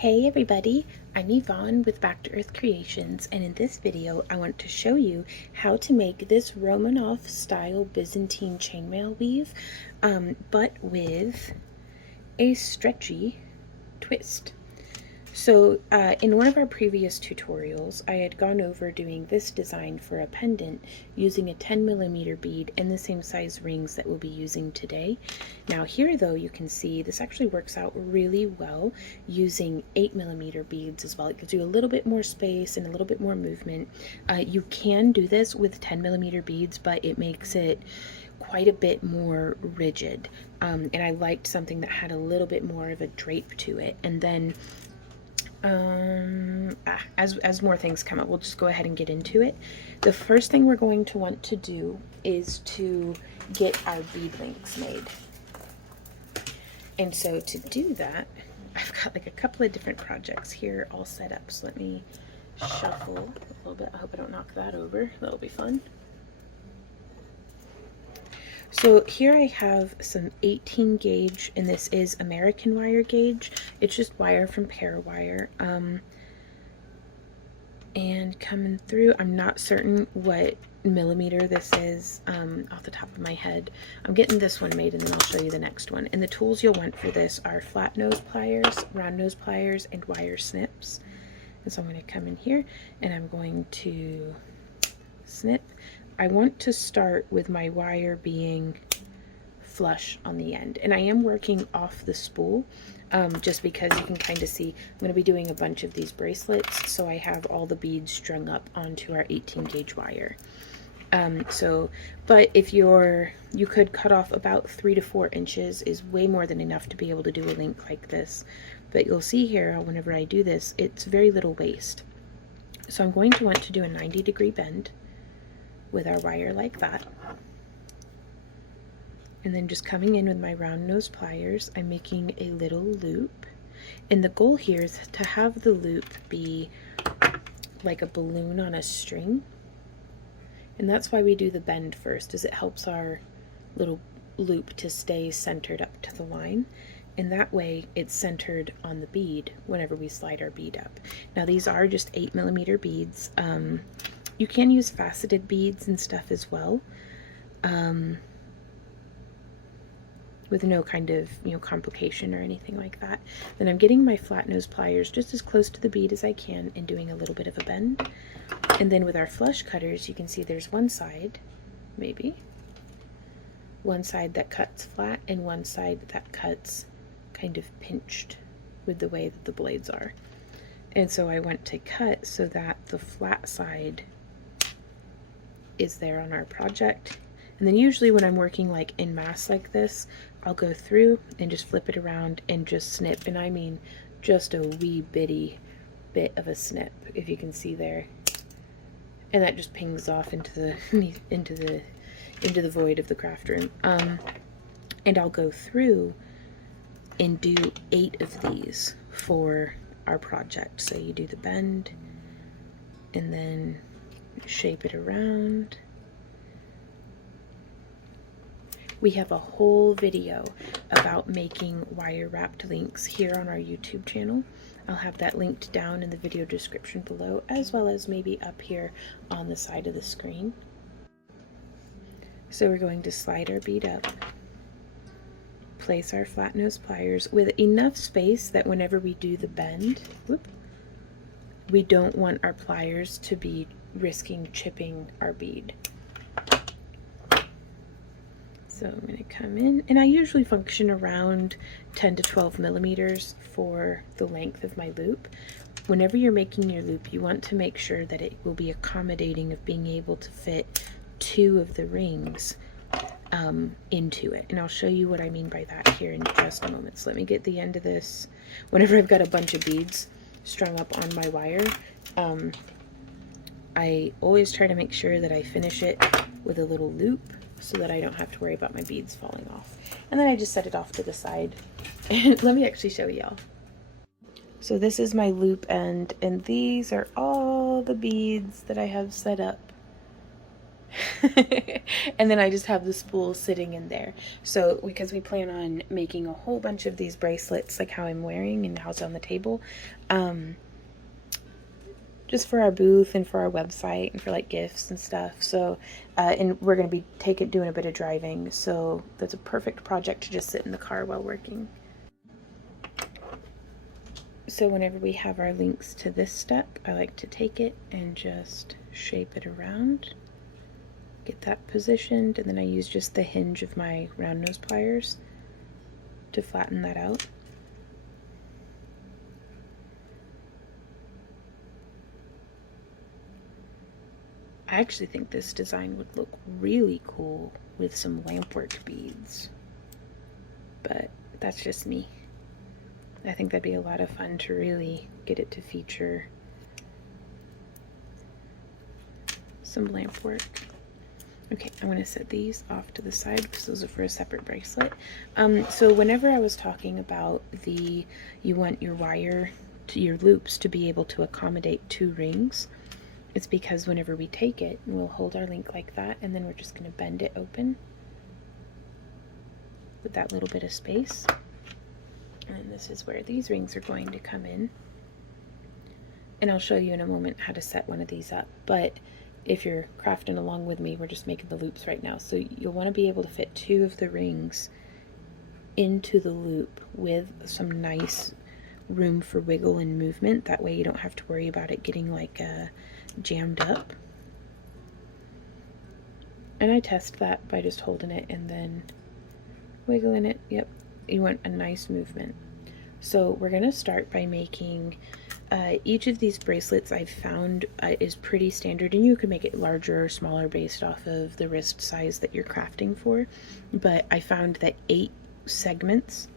Hey everybody, I'm Yvonne with Back to Earth Creations, and in this video I want to show you how to make this Romanov style Byzantine chainmail weave, but with a stretchy twist. So in one of our previous tutorials, I had gone over doing this design for a pendant using a 10mm bead and the same size rings that we'll be using today. Now here though, you can see this actually works out really well using 8mm beads as well. It gives you a little bit more space and a little bit more movement. You can do this with 10mm beads, but it makes it quite a bit more rigid. And I liked something that had a little bit more of a drape to it. And then as more things come up, we'll just go ahead and get into it. The first thing we're going to want to do is to get our bead links made. And so to do that, I've got like a couple of different projects here all set up. So let me shuffle a little bit. I hope I don't knock that over. That'll be fun. So here I have some 18 gauge, and this is American wire gauge. It's just wire from Parawire. And coming through, I'm not certain what millimeter this is off the top of my head. I'm getting this one made and then I'll show you the next one. And the tools you'll want for this are flat nose pliers, round nose pliers, and wire snips. And so I'm going to come in here and I'm going to snip. I want to start with my wire being flush on the end, and I am working off the spool just because you can kind of see I'm going to be doing a bunch of these bracelets, so I have all the beads strung up onto our 18 gauge wire. But if you could cut off about 3 to 4 inches is way more than enough to be able to do a link like this. But you'll see here, whenever I do this, it's very little waste. So I'm going to want to do a 90-degree bend with our wire like that. And then just coming in with my round nose pliers, I'm making a little loop. And the goal here is to have the loop be like a balloon on a string. And that's why we do the bend first, is it helps our little loop to stay centered up to the line. And that way it's centered on the bead whenever we slide our bead up. Now these are just 8mm beads. You can use faceted beads and stuff as well, with no kind of complication or anything like that. Then I'm getting my flat nose pliers just as close to the bead as I can and doing a little bit of a bend. And then with our flush cutters, you can see there's one side, maybe one side that cuts flat and one side that cuts kind of pinched with the way that the blades are. And so I want to cut so that the flat side is there on our project. And then usually when I'm working like in mass like this, I'll go through and just flip it around and just snip, and I mean just a wee bitty bit of a snip, if you can see there, and that just pings off into the into the void of the craft room. And I'll go through and do 8 of these for our project. So you do the bend and then shape it around. We have a whole video about making wire wrapped links here on our YouTube channel. I'll have that linked down in the video description below, as well as maybe up here on the side of the screen. So we're going to slide our bead up, place our flat nose pliers with enough space that whenever we do the bend, we don't want our pliers to be risking chipping our bead. So I'm going to come in, and I usually function around 10 to 12 millimeters for the length of my loop. Whenever you're making your loop, you want to make sure that it will be accommodating of being able to fit 2 of the rings into it. And I'll show you what I mean by that here in just a moment. So let me get the end of this. Whenever I've got a bunch of beads strung up on my wire, I always try to make sure that I finish it with a little loop so that I don't have to worry about my beads falling off. And then I just set it off to the side. And let me actually show y'all. So this is my loop end, and these are all the beads that I have set up And then I just have the spool sitting in there. So because we plan on making a whole bunch of these bracelets like how I'm wearing and how's on the table, just for our booth and for our website and for like gifts and stuff. So and we're going to be doing a bit of driving, so that's a perfect project to just sit in the car while working. So whenever we have our links to this step, I like to take it and just shape it around, get that positioned, and then I use just the hinge of my round nose pliers to flatten that out. I actually think this design would look really cool with some lampwork beads, but that's just me. I think that'd be a lot of fun to really get it to feature some lamp work. Okay, I'm going to set these off to the side because those are for a separate bracelet. So whenever I was talking about you want your wire to your loops to be able to accommodate 2 rings, it's because whenever we take it, we'll hold our link like that, and then we're just going to bend it open with that little bit of space. And this is where these rings are going to come in. And I'll show you in a moment how to set one of these up. But if you're crafting along with me, we're just making the loops right now. So you'll want to be able to fit 2 of the rings into the loop with some nice room for wiggle and movement. That way you don't have to worry about it getting like jammed up. And I test that by just holding it and then wiggling it. Yep, you want a nice movement. So we're going to start by making each of these bracelets I've found is pretty standard, and you can make it larger or smaller based off of the wrist size that you're crafting for. But I found that 8 segments,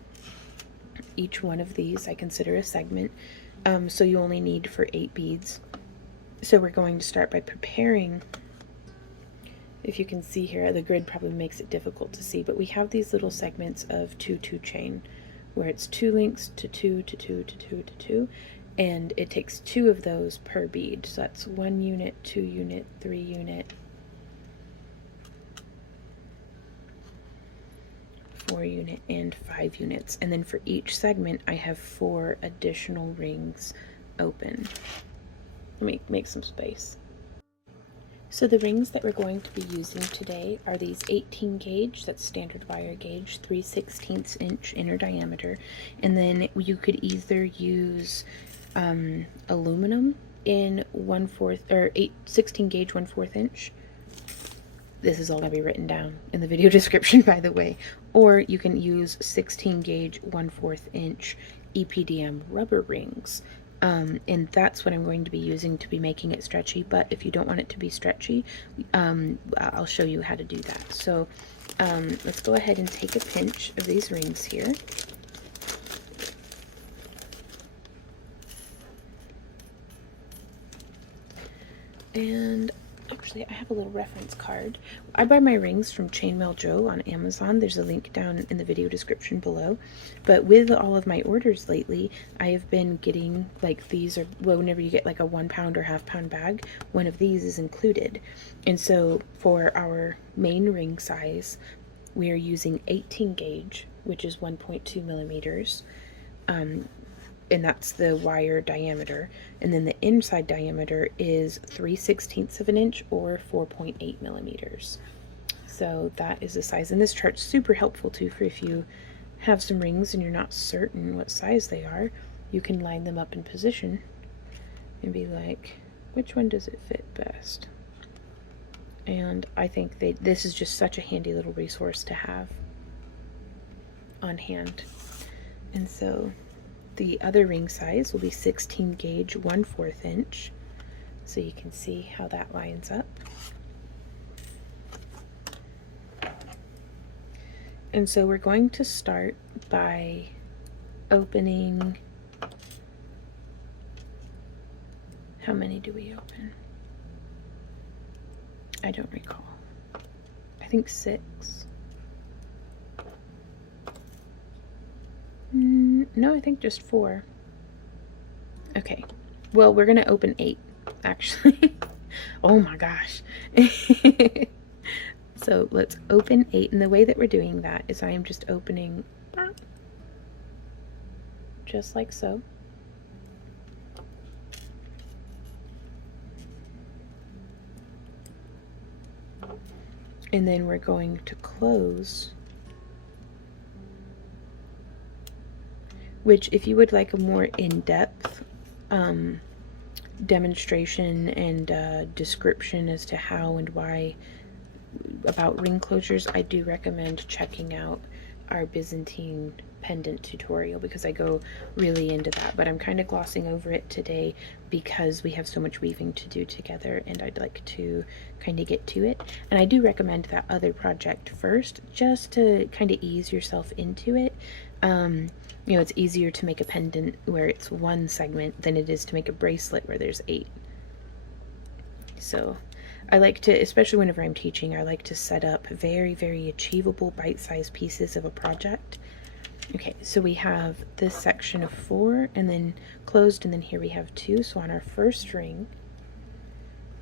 each one of these I consider a segment, so you only need for 8 beads. So we're going to start by preparing. If you can see here, the grid probably makes it difficult to see, but we have these little segments of 2-2 chain where it's 2 links to 2 to 2 to 2 to 2, and it takes 2 of those per bead. So that's 1 unit, 2 unit, 3 unit, 4 unit, and 5 units. And then for each segment I have 4 additional rings open. Let me make some space. So the rings that we're going to be using today are these 18 gauge, that's standard wire gauge, 3/16 inch inner diameter, and then you could either use aluminum in 1/4 or 16 gauge 1/4 inch. This is all going to be written down in the video description, by the way. Or you can use 16 gauge 1/4 inch EPDM rubber rings. And that's what I'm going to be using to be making it stretchy. But if you don't want it to be stretchy, I'll show you how to do that. So let's go ahead and take a pinch of these rings here. And actually, I have a little reference card. I buy my rings from Chainmail Joe on Amazon. There's a link down in the video description below. But with all of my orders lately, I have been getting like these, or well, whenever you get like a 1 pound or half-pound bag, one of these is included. And so for our main ring size, we are using 18 gauge, which is 1.2 millimeters. And that's the wire diameter, and then the inside diameter is 3/16 of an inch or 4.8 millimeters. So that is the size, and this chart's super helpful too for if you have some rings and you're not certain what size they are. You can line them up in position and be like, which one does it fit best? And I think this is just such a handy little resource to have on hand. And so the other ring size will be 16 gauge 1/4 inch, so you can see how that lines up. And so we're going to start by opening, how many do we open? I don't recall. I think 6. No, I think just 4. Okay, well, we're gonna open 8 actually. Oh my gosh. So let's open 8, and the way that we're doing that is I am just opening just like so. And then we're going to close, which if you would like a more in-depth demonstration and description as to how and why about ring closures, I do recommend checking out our Byzantine pendant tutorial, because I go really into that, but I'm kind of glossing over it today because we have so much weaving to do together and I'd like to kind of get to it. And I do recommend that other project first, just to kind of ease yourself into it. You know, it's easier to make a pendant where it's one segment than it is to make a bracelet where there's 8. So I like to, especially whenever I'm teaching, I like to set up very, very achievable bite-sized pieces of a project. Okay, so we have this section of 4 and then closed, and then here we have 2. So on our first ring,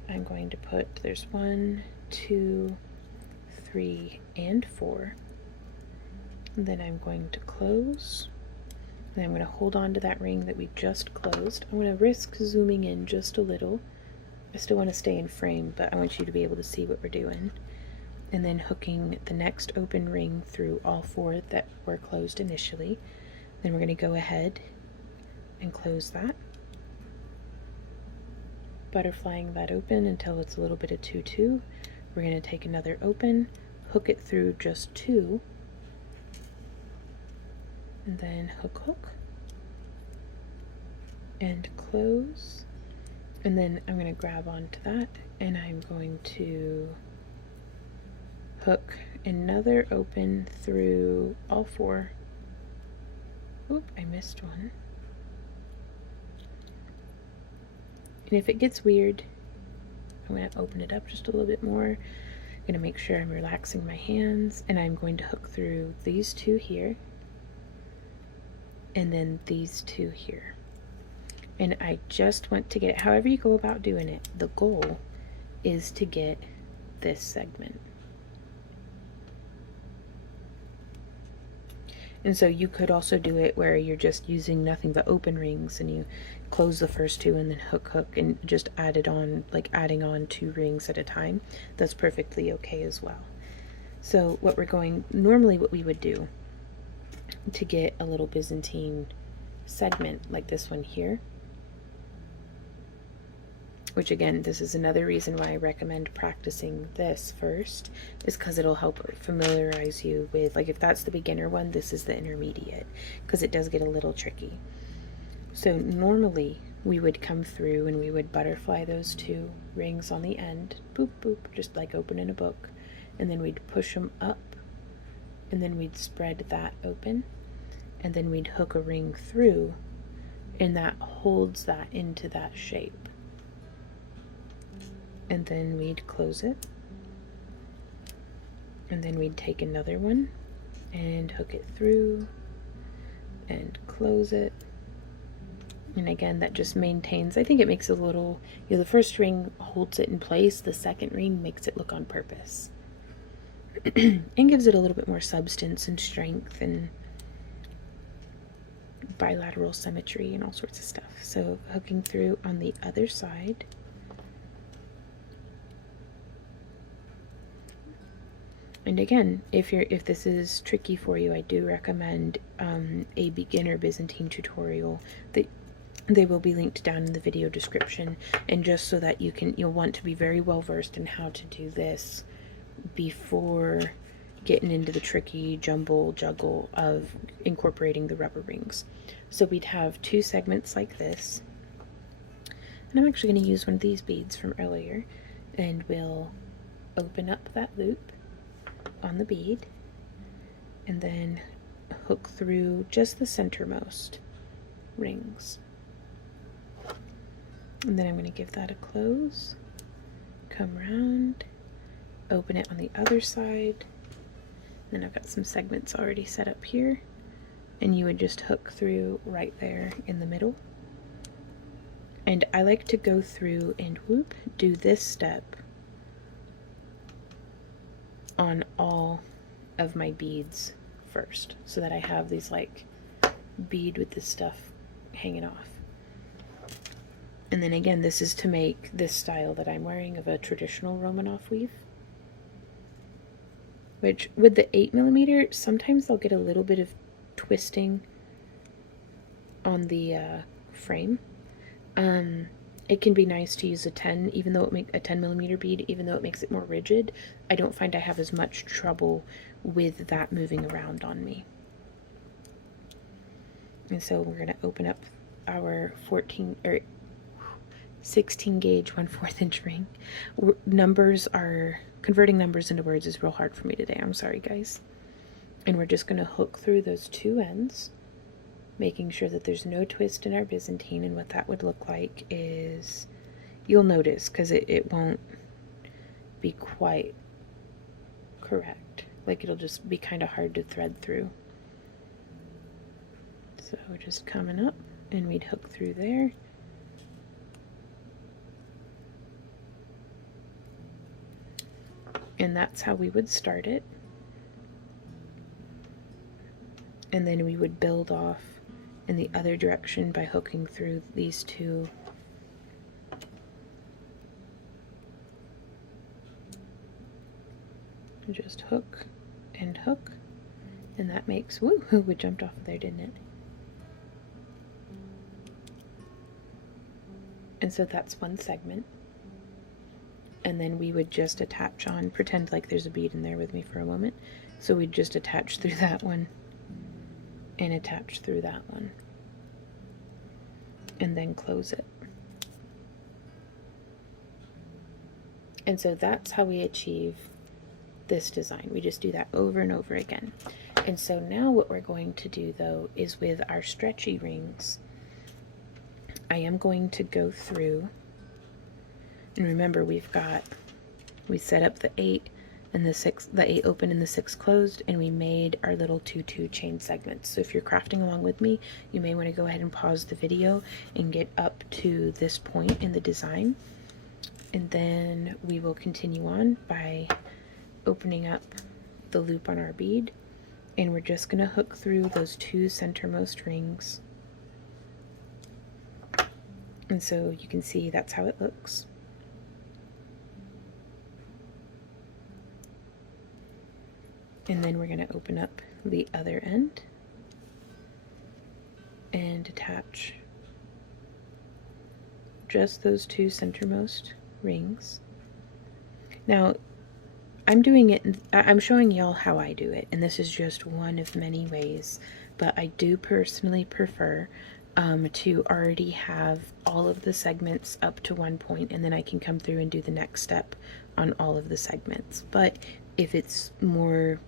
I'm going to put, there's 1, 2, 3, and 4. And then I'm going to close. And I'm going to hold on to that ring that we just closed. I'm going to risk zooming in just a little. I still want to stay in frame, but I want you to be able to see what we're doing. And then hooking the next open ring through all 4 that were closed initially. Then we're going to go ahead and close that, butterflying that open until it's a little bit of 2-2. We're going to take another open, hook it through just 2, and then hook, and close. And then I'm going to grab onto that, and I'm going to hook another open through all 4. Oop, I missed one. And if it gets weird, I'm going to open it up just a little bit more. I'm going to make sure I'm relaxing my hands, and I'm going to hook through these 2 here, and then these 2 here. And I just want to get it, however you go about doing it, the goal is to get this segment. And so you could also do it where you're just using nothing but open rings and you close the first 2 and then hook and just add it on, like adding on 2 rings at a time. That's perfectly okay as well. So what we're going, normally what we would do to get a little Byzantine segment like this one here, which again, this is another reason why I recommend practicing this first, is because it'll help familiarize you with, like if that's the beginner one, this is the intermediate, because it does get a little tricky. So normally we would come through and we would butterfly those 2 rings on the end, boop, boop, just like opening a book, and then we'd push them up, and then we'd spread that open, and then we'd hook a ring through, and that holds that into that shape. And then we'd close it, and then we'd take another one and hook it through and close it. And again, that just maintains, I think it makes a little, you know, the first ring holds it in place, the second ring makes it look on purpose and gives it a little bit more substance and strength and bilateral symmetry and all sorts of stuff. So hooking through on the other side. And again, if this is tricky for you, I do recommend a beginner Byzantine tutorial. They will be linked down in the video description, and just so that you'll want to be very well versed in how to do this before getting into the tricky juggle of incorporating the rubber rings. So we'd have 2 segments like this, and I'm actually going to use one of these beads from earlier, and we'll open up that loop on the bead and then hook through just the centermost rings, and then I'm going to give that a close, come around, open it on the other side, and then I've got some segments already set up here, and you would just hook through right there in the middle And I like to go through and whoop, do this step on all of my beads first, so that I have these like bead with this stuff hanging off. And then again, this is to make this style that I'm wearing of a traditional Romanov weave, which with the 8mm, sometimes I'll get a little bit of twisting on the frame. It can be nice to use a 10, even though it makes a 10mm bead, even though it makes it more rigid. I don't find I have as much trouble with that moving around on me. And so we're going to open up our 16 gauge 1/4 inch ring. Numbers are, converting numbers into words is real hard for me today. I'm sorry, guys. And we're just going to hook through those two ends, making sure that there's no twist in our Byzantine. And what that would look like is, you'll notice, because it won't be quite correct. Like, it'll just be kind of hard to thread through. So we're just coming up, and we'd hook through there. And that's how we would start it. And then we would build off in the other direction by hooking through these two. Just hook and hook. And that makes, woo, we jumped off of there, didn't it? And so that's one segment. And then we would just attach on, pretend like there's a bead in there with me for a moment. So we'd just attach through that one and attach through that one, and then close it. And so that's how we achieve this design. We just do that over and over again. And so now what we're going to do though is with our stretchy rings, I am going to go through, and remember we set up the 8 and the 6, the 8 open and the 6 closed, and we made our little 2/2 chain segments. So if you're crafting along with me, you may want to go ahead and pause the video and get up to this point in the design. And then we will continue on by opening up the loop on our bead, and we're just going to hook through those 2 centermost rings. And so you can see that's how it looks. And then we're going to open up the other end and attach just those 2 centermost rings. Now I'm doing it, I'm showing y'all how I do it, and this is just one of many ways, but I do personally prefer to already have all of the segments up to one point, and then I can come through and do the next step on all of the segments. But if it's more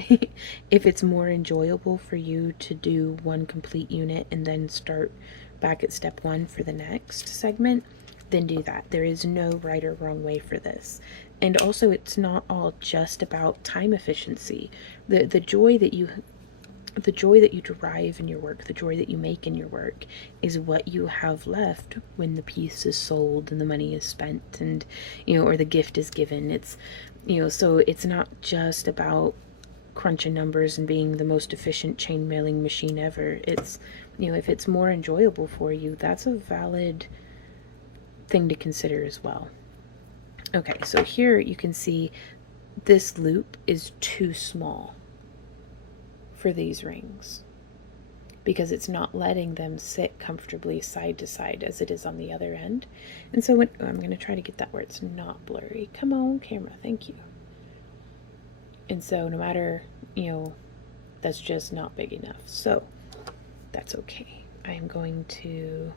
if it's more enjoyable for you to do one complete unit and then start back at step 1 for the next segment, then do that. There is no right or wrong way for this. And also, it's not all just about time efficiency. The joy that you derive in your work, the joy that you make in your work, is what you have left when the piece is sold and the money is spent, and or the gift is given. It's so it's not just about crunching numbers and being the most efficient chain mailing machine ever. It's if it's more enjoyable for you, that's a valid thing to consider as well. Okay, so here you can see this loop is too small for these rings because it's not letting them sit comfortably side to side as it is on the other end. And so I'm going to try to get that where it's not blurry. Come on, camera, thank you. And so no matter, that's just not big enough. So that's okay. I'm going to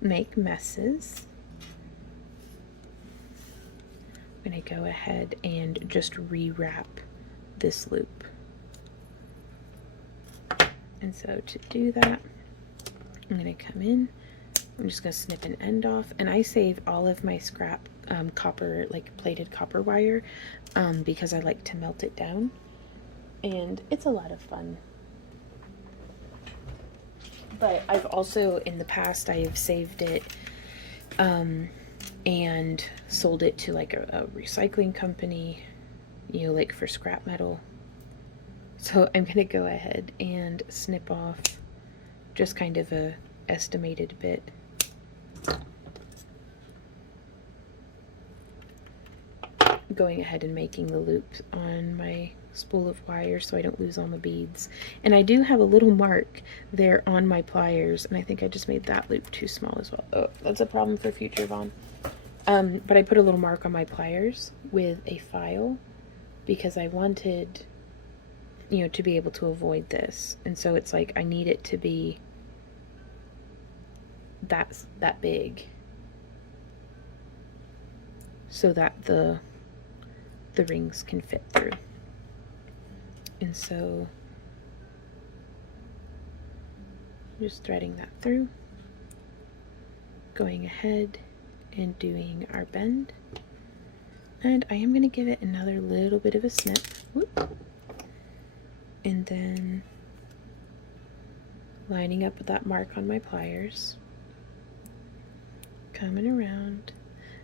make messes. I'm going to go ahead and just rewrap this loop. And so to do that, I'm going to come in, I'm just going to snip an end off, and I save all of my scrap copper, like plated copper wire, because I like to melt it down, and it's a lot of fun. But I've also, in the past, I have saved it and sold it to like a recycling company, you know, like for scrap metal. So I'm gonna go ahead and snip off just kind of a estimated bit. Going ahead and making the loops on my spool of wire so I don't lose all my beads. And I do have a little mark there on my pliers, and I think I just made that loop too small as well. Oh, that's a problem for future Vaughn. But I put a little mark on my pliers with a file because I wanted, you know, to be able to avoid this. And so it's like I need it to be that big so that the rings can fit through. And so just threading that through, going ahead and doing our bend. And I am going to give it another little bit of a snip. Whoop. And then lining up with that mark on my pliers, coming around.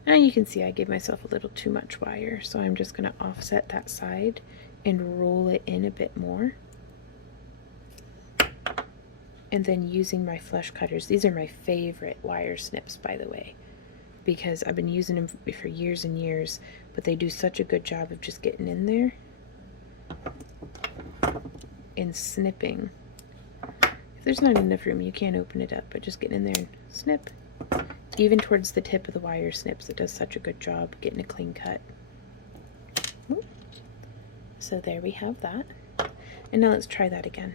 Now you can see I gave myself a little too much wire, so I'm just going to offset that side and roll it in a bit more. And then using my flush cutters, these are my favorite wire snips, by the way, because I've been using them for years and years, but they do such a good job of just getting in there and snipping. If there's not enough room, you can't open it up, but just getting in there and snip. Even towards the tip of the wire snips, it does such a good job getting a clean cut. So there we have that. And now let's try that again.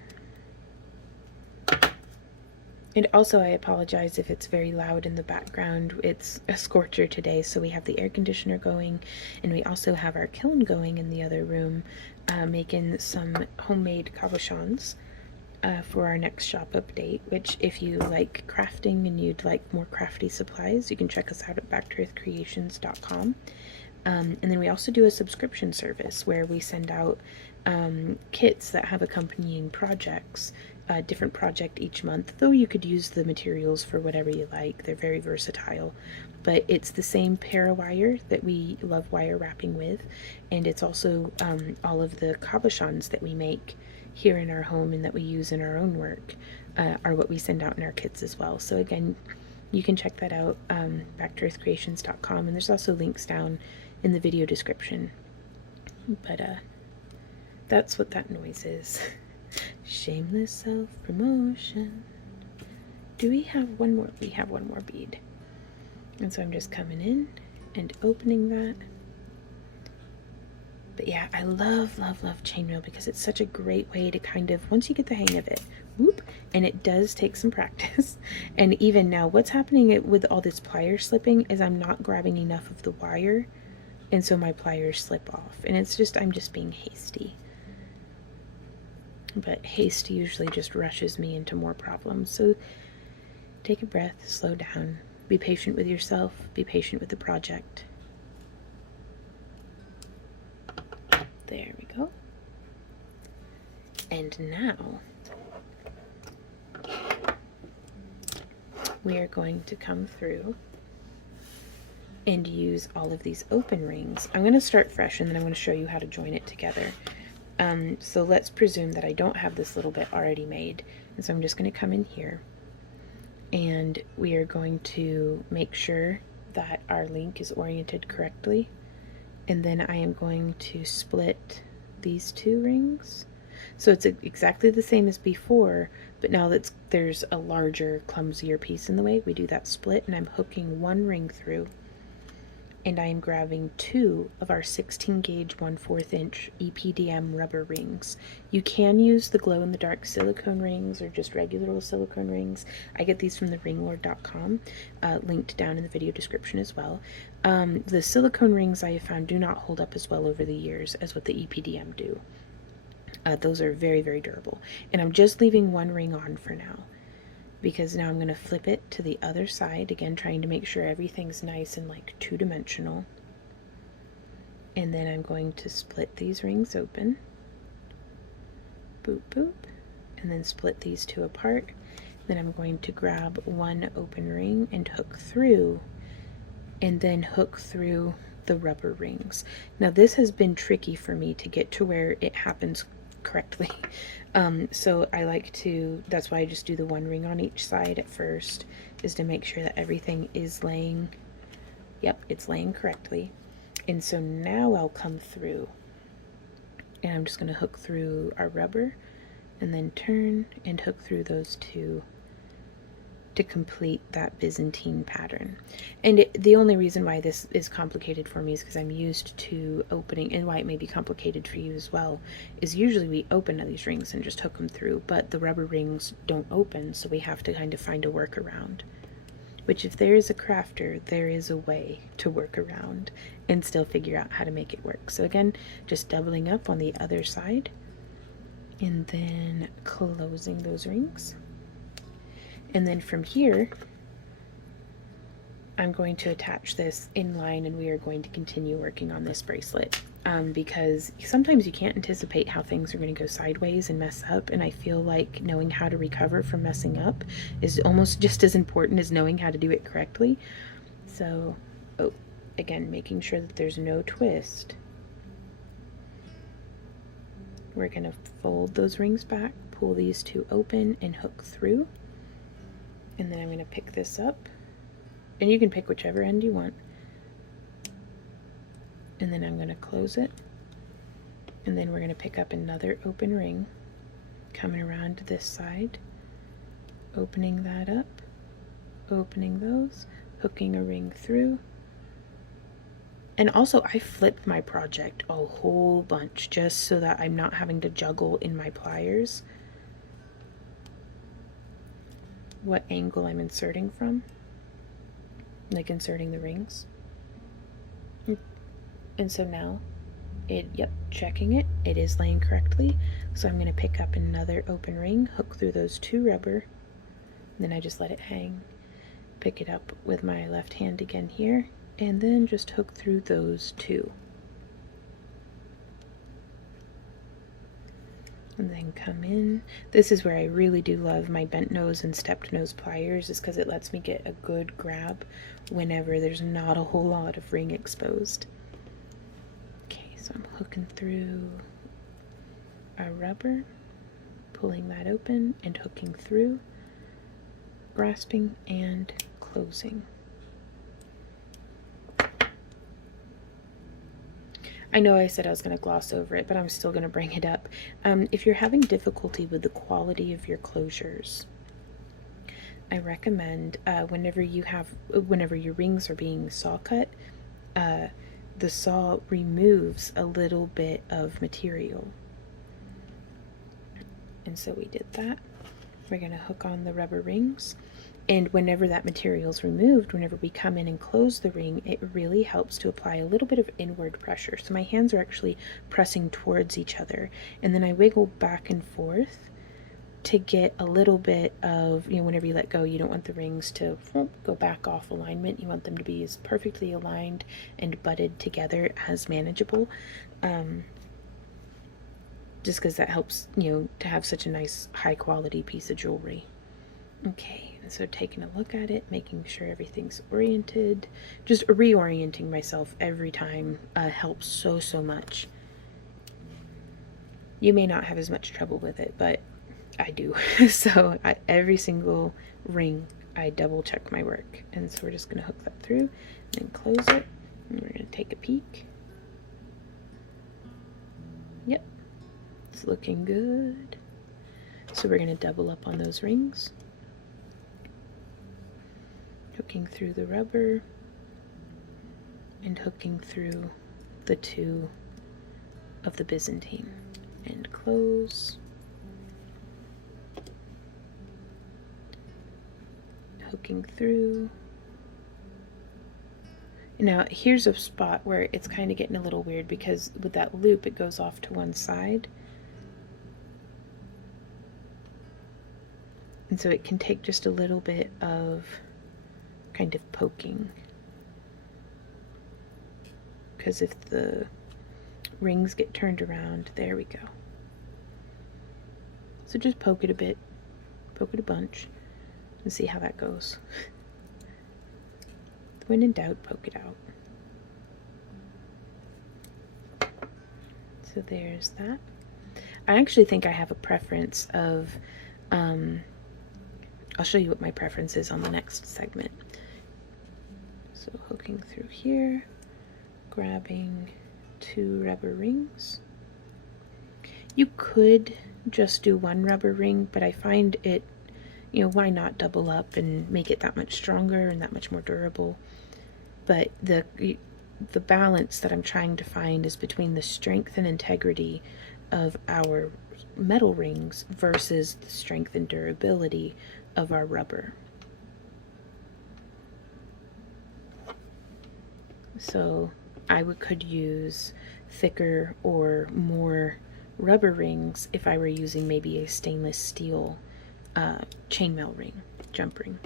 And also I apologize if it's very loud in the background. It's a scorcher today, so we have the air conditioner going, and we also have our kiln going in the other room, making some homemade cabochons for our next shop update, which if you like crafting and you'd like more crafty supplies, you can check us out at backtoearthcreations.com. And then we also do a subscription service where we send out kits that have accompanying projects, a different project each month, though you could use the materials for whatever you like. They're very versatile, but it's the same para-wire that we love wire wrapping with, and it's also all of the cabochons that we make here in our home and that we use in our own work are what we send out in our kits as well. So again, you can check that out, backtoearthcreations.com, and there's also links down in the video description. But that's what that noise is. Shameless self-promotion. Do we have one more? We have one more bead. And so I'm just coming in and opening that. But yeah, I love, love, love chainmail because it's such a great way to kind of, once you get the hang of it, whoop, and it does take some practice. And even now, what's happening with all this plier slipping is I'm not grabbing enough of the wire, and so my pliers slip off. And it's just, I'm just being hasty. But haste usually just rushes me into more problems. So take a breath, slow down, be patient with yourself, be patient with the project. There we go. And now we are going to come through and use all of these open rings. I'm going to start fresh and then I'm going to show you how to join it together. So let's presume that I don't have this little bit already made. And so I'm just going to come in here and we are going to make sure that our link is oriented correctly. And then I am going to split these two rings. So it's exactly the same as before, but now that there's a larger, clumsier piece in the way, we do that split, and I'm hooking one ring through. And I am grabbing 2 of our 16 gauge 1/4 inch EPDM rubber rings. You can use the glow-in-the-dark silicone rings or just regular silicone rings. I get these from the ringlord.com, linked down in the video description as well. The silicone rings I have found do not hold up as well over the years as what the EPDM do. Those are very, very durable. And I'm just leaving one ring on for now, because now I'm going to flip it to the other side, again trying to make sure everything's nice and like 2-dimensional. And then I'm going to split these rings open, boop boop, and then split these 2 apart. Then I'm going to grab one open ring and hook through, and then hook through the rubber rings. Now this has been tricky for me to get to where it happens correctly. So I like to, that's why I just do the one ring on each side at first, is to make sure that everything is laying, yep, it's laying correctly. And so now I'll come through, and I'm just going to hook through our rubber and then turn and hook through those two to complete that Byzantine pattern. And the only reason why this is complicated for me is because I'm used to opening, and why it may be complicated for you as well, is usually we open these rings and just hook them through, but the rubber rings don't open, so we have to kind of find a workaround. Which, if there is a crafter, there is a way to work around and still figure out how to make it work. So again, just doubling up on the other side and then closing those rings. And then from here, I'm going to attach this in line, and we are going to continue working on this bracelet. Because sometimes you can't anticipate how things are going to go sideways and mess up, and I feel like knowing how to recover from messing up is almost just as important as knowing how to do it correctly. So, again, making sure that there's no twist. We're going to fold those rings back, pull these two open, and hook through. And then I'm going to pick this up, and you can pick whichever end you want. And then I'm going to close it, and then we're going to pick up another open ring, coming around to this side, opening that up, opening those, hooking a ring through. And also I flipped my project a whole bunch just so that I'm not having to juggle in my pliers what angle I'm inserting from, like inserting the rings. And so now yep, checking it, it is laying correctly. So I'm going to pick up another open ring, hook through those two rubber, then I just let it hang, pick it up with my left hand again here, and then just hook through those two. And then come in. This is where I really do love my bent nose and stepped nose pliers, is because it lets me get a good grab whenever there's not a whole lot of ring exposed. Okay, so I'm hooking through our rubber, pulling that open and hooking through, grasping and closing. I know I said I was going to gloss over it, but I'm still going to bring it up. If you're having difficulty with the quality of your closures, I recommend whenever your rings are being saw cut, the saw removes a little bit of material. And so we did that. We're going to hook on the rubber rings. And whenever that material is removed, whenever we come in and close the ring, it really helps to apply a little bit of inward pressure. So my hands are actually pressing towards each other. And then I wiggle back and forth to get a little bit of, whenever you let go, you don't want the rings to go back off alignment. You want them to be as perfectly aligned and butted together as manageable. Just because that helps, to have such a nice high quality piece of jewelry. Okay, and so taking a look at it, making sure everything's oriented, just reorienting myself every time helps so much. You may not have as much trouble with it, but I do. So every single ring, I double check my work. And so we're just going to hook that through and then close it. And we're going to take a peek. Yep, it's looking good. So we're going to double up on those rings. Hooking through the rubber and hooking through the two of the Byzantine, and close, hooking through. Now here's a spot where it's kind of getting a little weird, because with that loop it goes off to one side, and so it can take just a little bit of kind of poking, because if the rings get turned around, there we go. So just poke it a bit, poke it a bunch, and see how that goes. When in doubt, poke it out. So there's that. I actually think I have a preference of, I'll show you what my preference is on the next segment. So hooking through here, grabbing 2 rubber rings. You could just do 1 rubber ring, but I find it, you know, why not double up and make it that much stronger and that much more durable? But the balance that I'm trying to find is between the strength and integrity of our metal rings versus the strength and durability of our rubber. So I could use thicker or more rubber rings if I were using maybe a stainless steel chainmail ring, jump ring.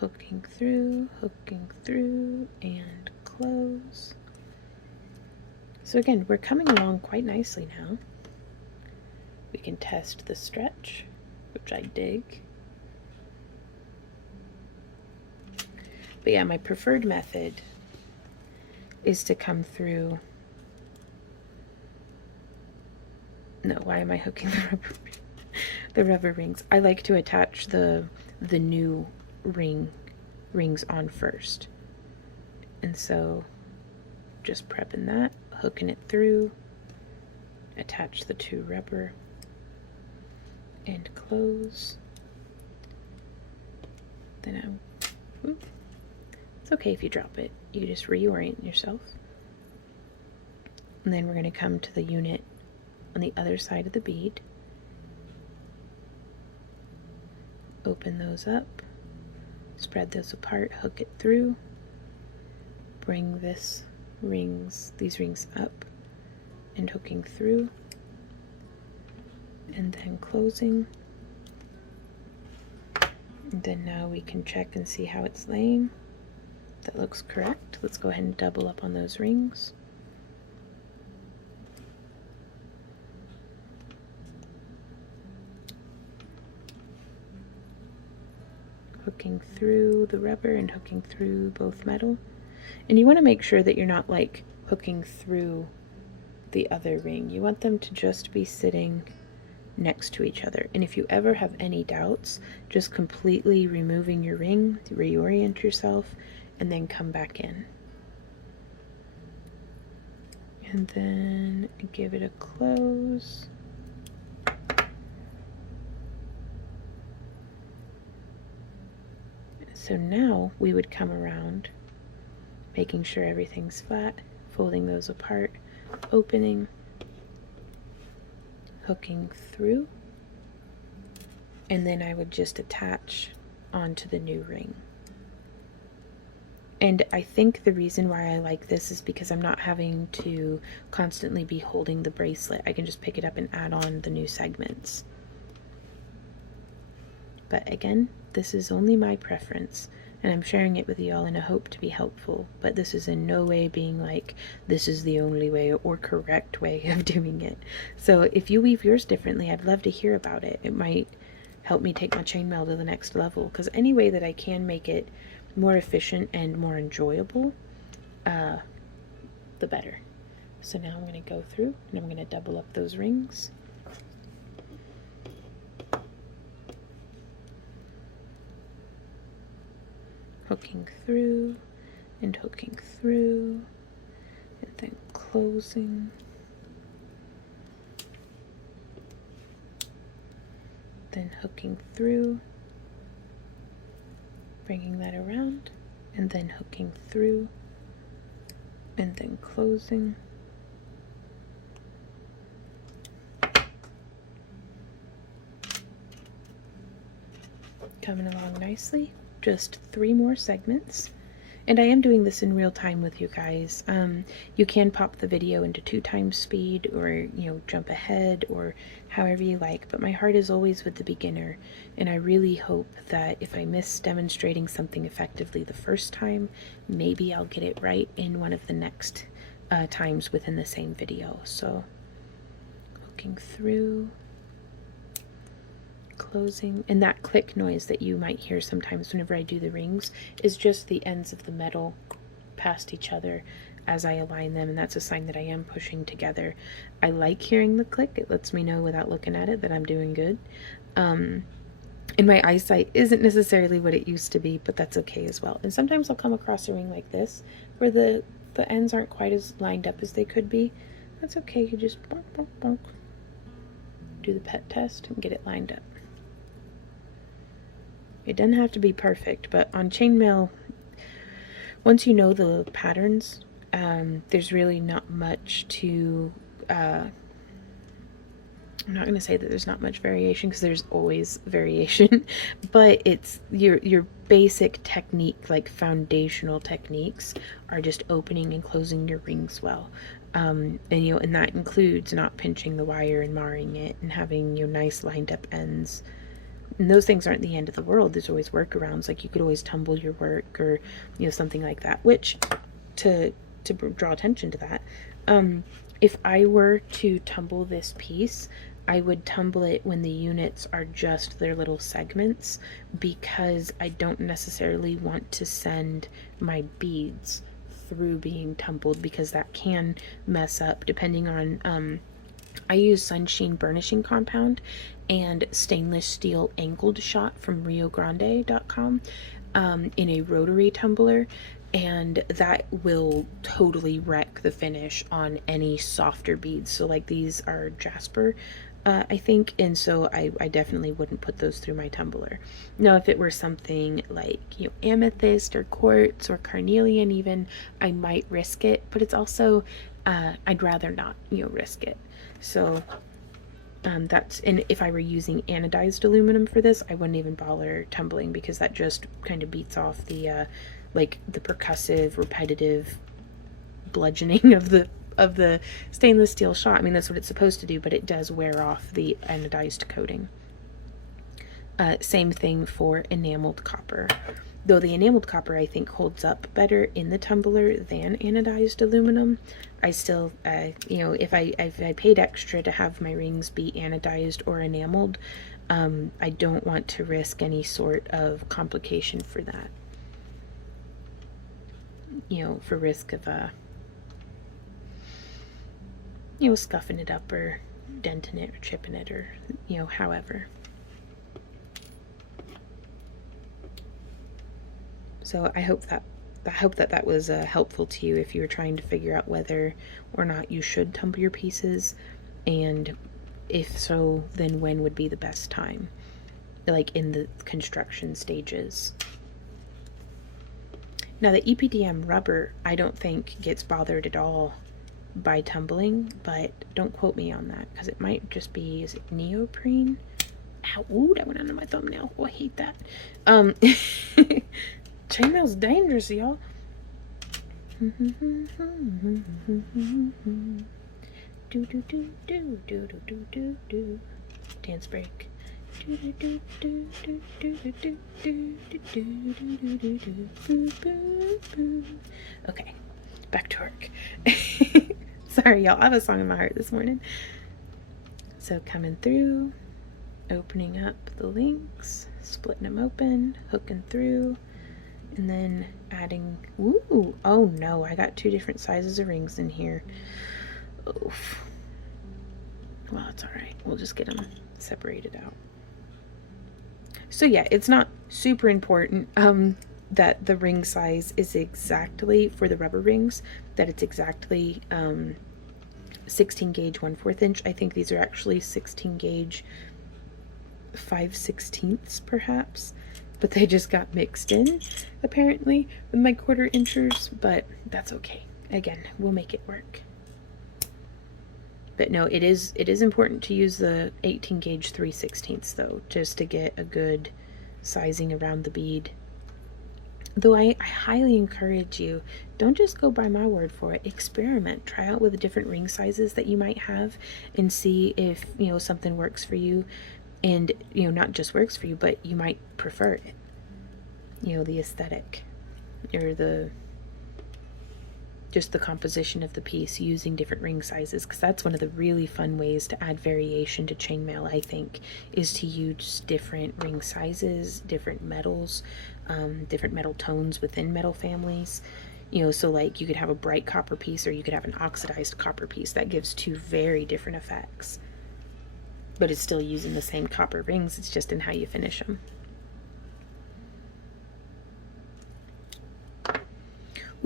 Hooking through, and close. So again, we're coming along quite nicely now. We can test the stretch, which I dig. But yeah, my preferred method is to come through. No, why am I hooking the rubber rings? I like to attach the new rings on first. And so just prepping that, hooking it through, attach the 2 rubber, and close. Then it's okay if you drop it. You just reorient yourself. And then we're going to come to the unit on the other side of the bead. Open those up, spread those apart, hook it through, bring these rings up and hooking through, and then closing. And then now we can check and see how it's laying. That looks correct. Let's go ahead and double up on those rings. Hooking through the rubber and hooking through both metal. And you want to make sure that you're not like hooking through the other ring. You want them to just be sitting next to each other. And if you ever have any doubts, just completely removing your ring, reorient yourself, and then come back in. And then give it a close. So now we would come around, making sure everything's flat, folding those apart, opening, hooking through, and then I would just attach onto the new ring. And I think the reason why I like this is because I'm not having to constantly be holding the bracelet. I can just pick it up and add on the new segments. But again, this is only my preference, and I'm sharing it with y'all in a hope to be helpful, but this is in no way being like, this is the only way or correct way of doing it. So if you weave yours differently, I'd love to hear about it. It might help me take my chainmail to the next level, because any way that I can make it more efficient and more enjoyable, the better. So now I'm going to go through and I'm going to double up those rings. Hooking through and hooking through, and then closing. Then hooking through, bringing that around, and then hooking through, and then closing. Coming along nicely. Just 3 more segments, and I am doing this in real time with you guys. You can pop the video into 2 times speed, or jump ahead, or however you like, but my heart is always with the beginner, and I really hope that if I miss demonstrating something effectively the first time, maybe I'll get it right in one of the next times within the same video. So hooking through, closing. And that click noise that you might hear sometimes whenever I do the rings is just the ends of the metal past each other as I align them, and that's a sign that I am pushing together. I like hearing the click. It lets me know without looking at it that I'm doing good. And my eyesight isn't necessarily what it used to be, but that's okay as well. And sometimes I'll come across a ring like this where the ends aren't quite as lined up as they could be. That's okay. You just bonk, bonk, bonk. Do the pet test and get it lined up. It doesn't have to be perfect, but on chainmail, once you know the patterns, there's really not much to I'm not going to say that there's not much variation, because there's always variation, but it's your basic technique, like foundational techniques, are just opening and closing your rings well. And and that includes not pinching the wire and marring it, and having nice lined up ends. And those things aren't the end of the world. There's always workarounds. Like you could always tumble your work, or something like that. Which, to draw attention to that, if I were to tumble this piece, I would tumble it when the units are just their little segments, because I don't necessarily want to send my beads through being tumbled, because that can mess up depending on I use Sunshine Burnishing Compound and stainless steel angled shot from riogrande.com in a rotary tumbler, and that will totally wreck the finish on any softer beads. So like these are jasper, I think, and so I definitely wouldn't put those through my tumbler. Now if it were something like amethyst or quartz or carnelian even, I might risk it, but it's also I'd rather not risk it. So that's, and if I were using anodized aluminum for this, I wouldn't even bother tumbling, because that just kind of beats off the like the percussive, repetitive bludgeoning of the stainless steel shot. I mean, that's what it's supposed to do, but it does wear off the anodized coating. Same thing for enameled copper. Though the enameled copper, I think, holds up better in the tumbler than anodized aluminum, I still, if I paid extra to have my rings be anodized or enameled, I don't want to risk any sort of complication for that. For risk of, scuffing it up or denting it or chipping it, or, however. So I hope that was helpful to you if you were trying to figure out whether or not you should tumble your pieces, and if so, then when would be the best time, like in the construction stages. Now the EPDM rubber, I don't think gets bothered at all by tumbling, but don't quote me on that, because it might just be, is it neoprene? Ow, ooh, that went under my thumbnail. Oh, I hate that. Chainmail's dangerous, y'all. Do do do do do do do do do. Dance break. Okay, back to work. Sorry, y'all. I have a song in my heart this morning. So coming through, opening up the links, splitting them open, hooking through, and then adding, ooh, oh no, I got two different sizes of rings in here. Oof. Well, it's all right. We'll just get them separated out. So yeah, it's not super important that the ring size is exactly, for the rubber rings, that it's exactly 16 gauge 1/4 inch. I think these are actually 16 gauge 5/16 perhaps, but they just got mixed in apparently with my 1/4 inchers, but that's okay. Again, we'll make it work. But no, it is important to use the 18 gauge 3/16 though, just to get a good sizing around the bead. Though I highly encourage you, don't just go by my word for it. Experiment. Try out with the different ring sizes that you might have and see if, something works for you, and, not just works for you, but you might prefer it. The aesthetic, or the just the composition of the piece using different ring sizes, because that's one of the really fun ways to add variation to chainmail, I think, is to use different ring sizes, different metals, different metal tones within metal families. You know, so like you could have a bright copper piece or you could have an oxidized copper piece. That gives two very different effects. But it's still using the same copper rings, it's just in how you finish them.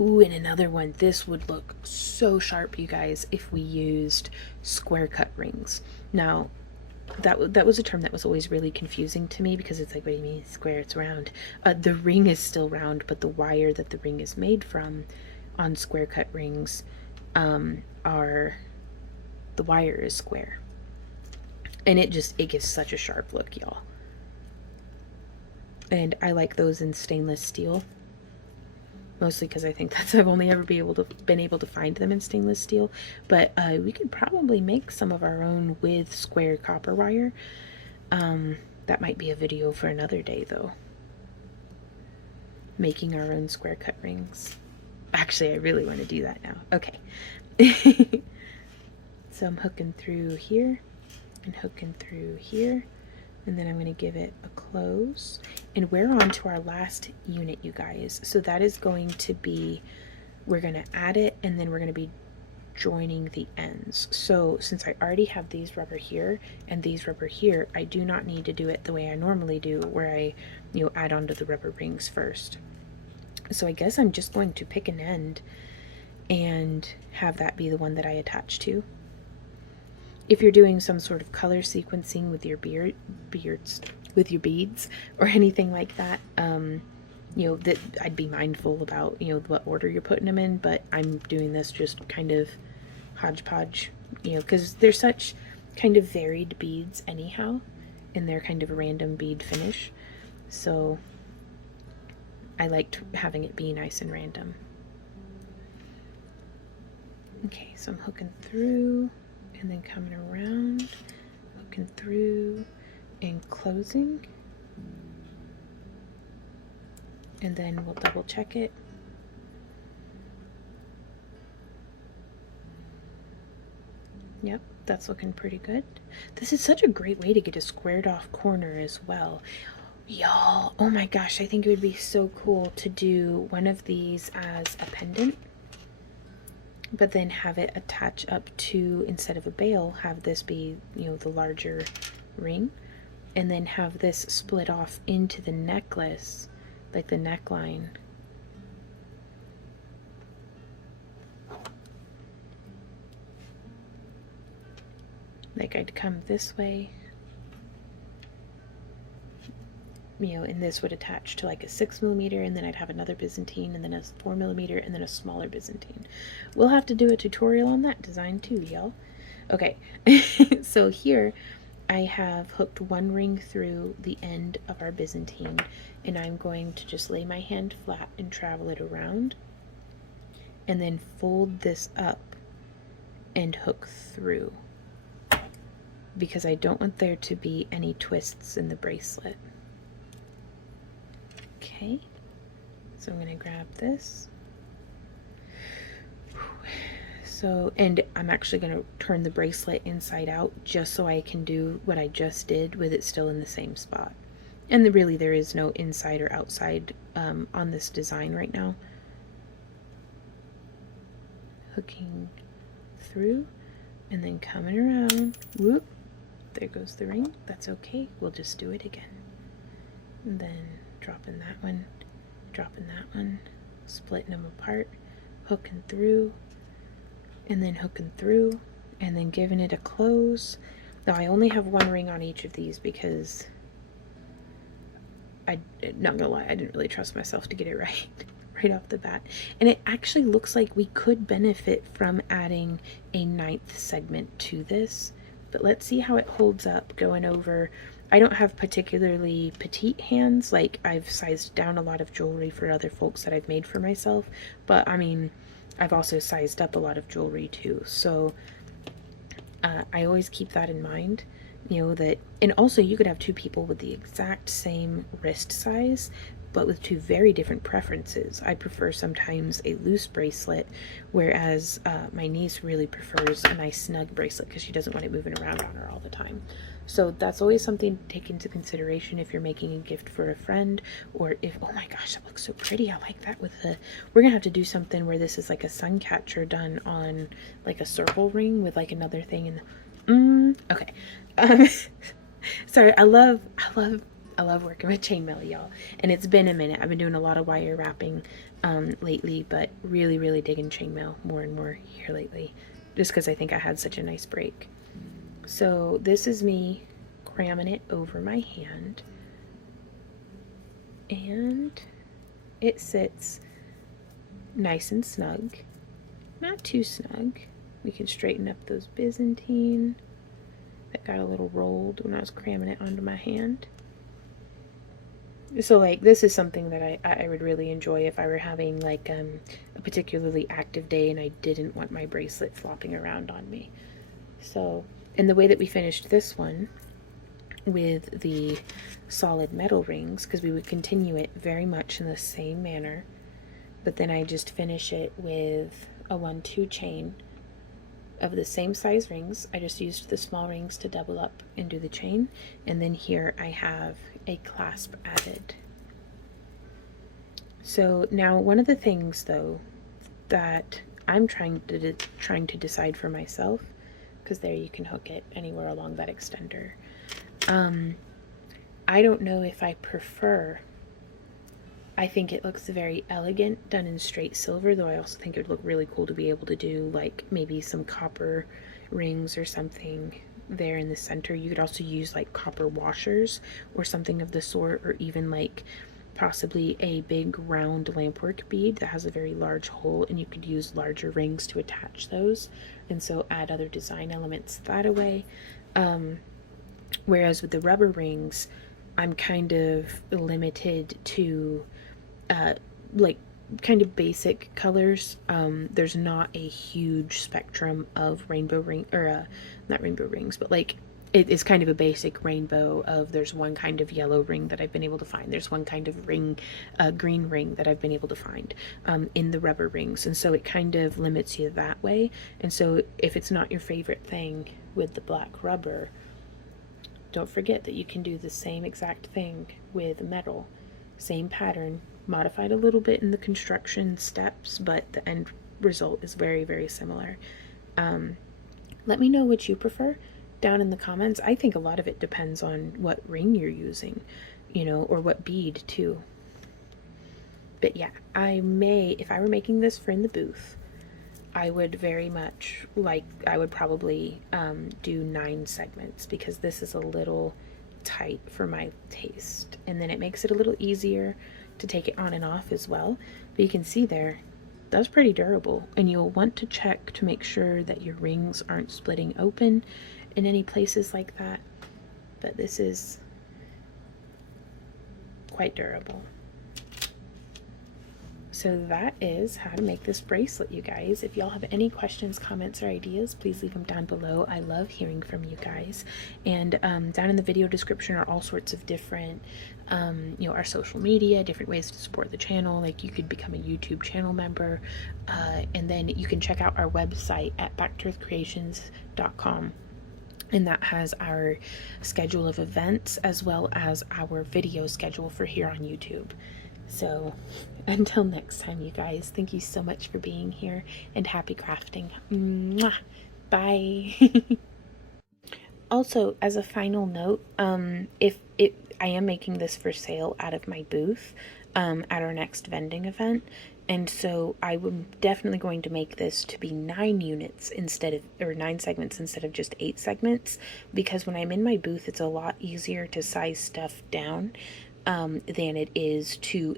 Ooh, and another one, this would look so sharp, you guys, if we used square cut rings. Now, that was a term that was always really confusing to me, because it's like, what do you mean square? It's round. The ring is still round, but the wire that the ring is made from on square cut rings the wire is square. And it gives such a sharp look, y'all. And I like those in stainless steel, mostly because I think I've only ever been able to find them in stainless steel. But we could probably make some of our own with square copper wire. That might be a video for another day, though. Making our own square cut rings. Actually, I really want to do that now. Okay. So I'm hooking through here and hooking through here, and then I'm going to give it a close, and we're on to our last unit, you guys. So that is going to be, we're going to add it, and then we're going to be joining the ends. So since I already have these rubber here and these rubber here, I do not need to do it the way I normally do, where I add onto the rubber rings first. So I guess I'm just going to pick an end and have that be the one that I attach to. If you're doing some sort of color sequencing with your beads or anything like that, that I'd be mindful about, what order you're putting them in. But I'm doing this just kind of hodgepodge, because they're such kind of varied beads anyhow, and they're kind of a random bead finish. So I liked having it be nice and random. Okay, so I'm hooking through, and then coming around, hooking through and closing, and then we'll double check it. Yep, that's looking pretty good. This is such a great way to get a squared off corner as well. Y'all, oh my gosh, I think it would be so cool to do one of these as a pendant, but then have it attach up to, instead of a bail, have this be, the larger ring, and then have this split off into the necklace, like the neckline. Like I'd come this way, and this would attach to like a 6mm, and then I'd have another Byzantine, and then a 4mm, and then a smaller Byzantine. We'll have to do a tutorial on that design too, y'all. Okay, so here I have hooked one ring through the end of our Byzantine, and I'm going to just lay my hand flat and travel it around, and then fold this up and hook through, because I don't want there to be any twists in the bracelet. Okay, so I'm going to grab this. So, and I'm actually going to turn the bracelet inside out just so I can do what I just did with it still in the same spot. And really there is no inside or outside on this design right now. Hooking through and then coming around. Whoop, there goes the ring. That's okay, we'll just do it again. And then dropping that one, splitting them apart, hooking through, and then hooking through, and then giving it a close. Now I only have one ring on each of these because not gonna lie, I didn't really trust myself to get it right off the bat. And it actually looks like we could benefit from adding a 9th segment to this, but let's see how it holds up going over. I don't have particularly petite hands. Like, I've sized down a lot of jewelry for other folks that I've made for myself, but I mean, I've also sized up a lot of jewelry too. So I always keep that in mind, that, and also you could have two people with the exact same wrist size, but with two very different preferences. I prefer sometimes a loose bracelet, whereas my niece really prefers a nice snug bracelet because she doesn't want it moving around on her all the time. So that's always something to take into consideration if you're making a gift for a friend, or if, oh my gosh, that looks so pretty. I like that with the, we're gonna have to do something where this is like a sun catcher done on like a circle ring with like another thing and okay. Sorry, I love working with chainmail, y'all. And it's been a minute. I've been doing a lot of wire wrapping lately, but really digging chainmail more and more here lately, just because I think I had such a nice break. So this is me cramming it over my hand, and it sits nice and snug, not too snug. We can straighten up those Byzantine that got a little rolled when I was cramming it onto my hand. So like this is something that I would really enjoy if I were having like a particularly active day and I didn't want my bracelet flopping around on me. So, and the way that we finished this one with the solid metal rings, because we would continue it very much in the same manner, but then I just finish it with a 1-2 chain of the same size rings. I just used the small rings to double up and do the chain, and then here I have a clasp added. So now one of the things though that I'm trying to decide for myself, because there you can hook it anywhere along that extender. I don't know if I prefer, I think it looks very elegant done in straight silver, though I also think it would look really cool to be able to do like maybe some copper rings or something there in the center. You could also use like copper washers or something of the sort, or even like possibly a big round lampwork bead that has a very large hole, and you could use larger rings to attach those, and so add other design elements that way. Whereas with the rubber rings, I'm kind of limited to like kind of basic colors. There's not a huge spectrum of rainbow ring, or not rainbow rings, but like it is kind of a basic rainbow of, there's one kind of yellow ring that I've been able to find, there's one kind of ring, green ring that I've been able to find in the rubber rings, and so it kind of limits you that way. And so if it's not your favorite thing with the black rubber, don't forget that you can do the same exact thing with metal, same pattern, modified a little bit in the construction steps, but the end result is very similar. Let me know what you prefer down in the comments. I think a lot of it depends on what ring you're using, you know, or what bead too. But yeah, if I were making this for in the booth, I would very much like, I would probably do 9 segments, because this is a little tight for my taste, and then it makes it a little easier to take it on and off as well. But you can see there, that's pretty durable, and you'll want to check to make sure that your rings aren't splitting open in any places like that. But this is quite durable. So that is how to make this bracelet, you guys. If y'all have any questions, comments, or ideas, please leave them down below. I love hearing from you guys. And down in the video description are all sorts of different, you know, our social media, different ways to support the channel. Like you could become a YouTube channel member, and then you can check out our website at backtoearthcreations.com. And that has our schedule of events as well as our video schedule for here on YouTube. So until next time, you guys, thank you so much for being here, and happy crafting. Mwah! Bye. Also, as a final note, I am making this for sale out of my booth at our next vending event, and so I'm definitely going to make this to be 9 units instead of, or 9 segments instead of just 8 segments, because when I'm in my booth, it's a lot easier to size stuff down than it is to,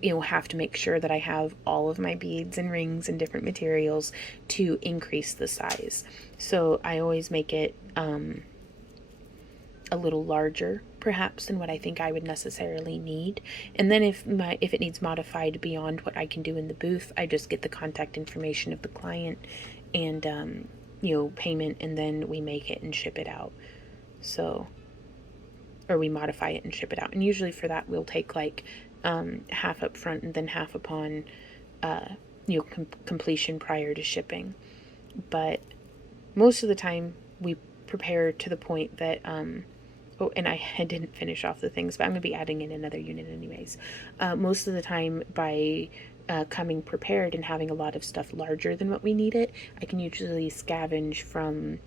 you know, have to make sure that I have all of my beads and rings and different materials to increase the size. So I always make it a little larger perhaps than what I think I would necessarily need, and then if it needs modified beyond what I can do in the booth, I just get the contact information of the client and you know, payment, and then we make it and ship it out. So, or we modify it and ship it out, and usually for that we'll take like half up front and then half upon completion prior to shipping. But most of the time we prepare to the point that oh, and I didn't finish off the things, but I'm going to be adding in another unit anyways. Most of the time, by coming prepared and having a lot of stuff larger than what we need it, I can usually scavenge from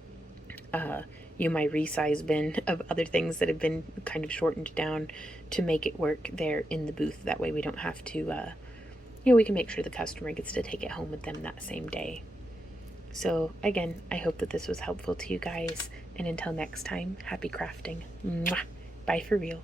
my resize bin of other things that have been kind of shortened down to make it work there in the booth. That way we don't have to, we can make sure the customer gets to take it home with them that same day. So again, I hope that this was helpful to you guys, and until next time, happy crafting. Mwah! Bye for real.